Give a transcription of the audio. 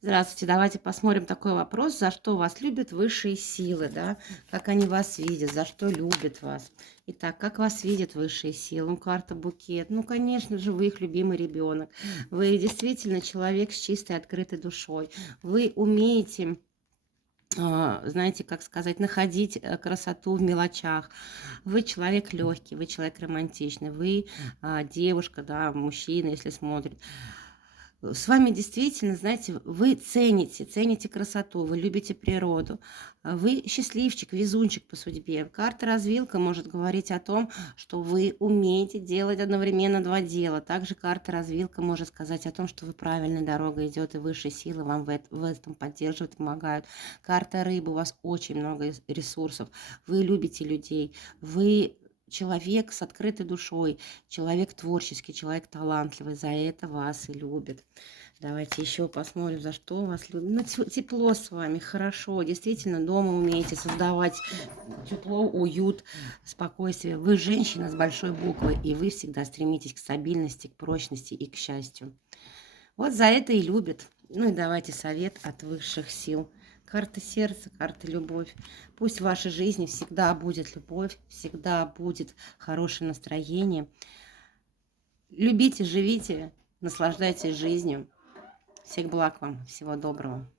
Здравствуйте, давайте посмотрим такой вопрос. За что вас любят высшие силы, да? Как они вас видят, за что любят вас? Итак, как вас видят высшие силы? Ну, карта букет. Ну, конечно же, вы их любимый ребенок. Вы действительно человек с чистой, открытой душой. Вы умеете, знаете, как сказать, находить красоту в мелочах. Вы человек легкий, вы человек романтичный, вы девушка, да, мужчина, если смотрит. С вами действительно, знаете, вы цените красоту, вы любите природу, вы счастливчик, везунчик по судьбе. Карта-развилка может говорить о том, что вы умеете делать одновременно два дела. Также карта-развилка может сказать о том, что вы правильной дорогой идете, и высшие силы вам в этом поддерживают, помогают. Карта рыбы, у вас очень много ресурсов, вы любите людей, вы человек с открытой душой, человек творческий, человек талантливый, за это вас и любят. Давайте еще посмотрим, за что вас любят. Ну, тепло с вами, хорошо. Действительно, дома умеете создавать тепло, уют, спокойствие. Вы женщина с большой буквы, и вы всегда стремитесь к стабильности, к прочности и к счастью. Вот за это и любят. Ну и давайте совет от высших сил. Карта сердца, карта любовь. Пусть в вашей жизни всегда будет любовь, всегда будет хорошее настроение. Любите, живите, наслаждайтесь жизнью. Всех благ вам, всего доброго.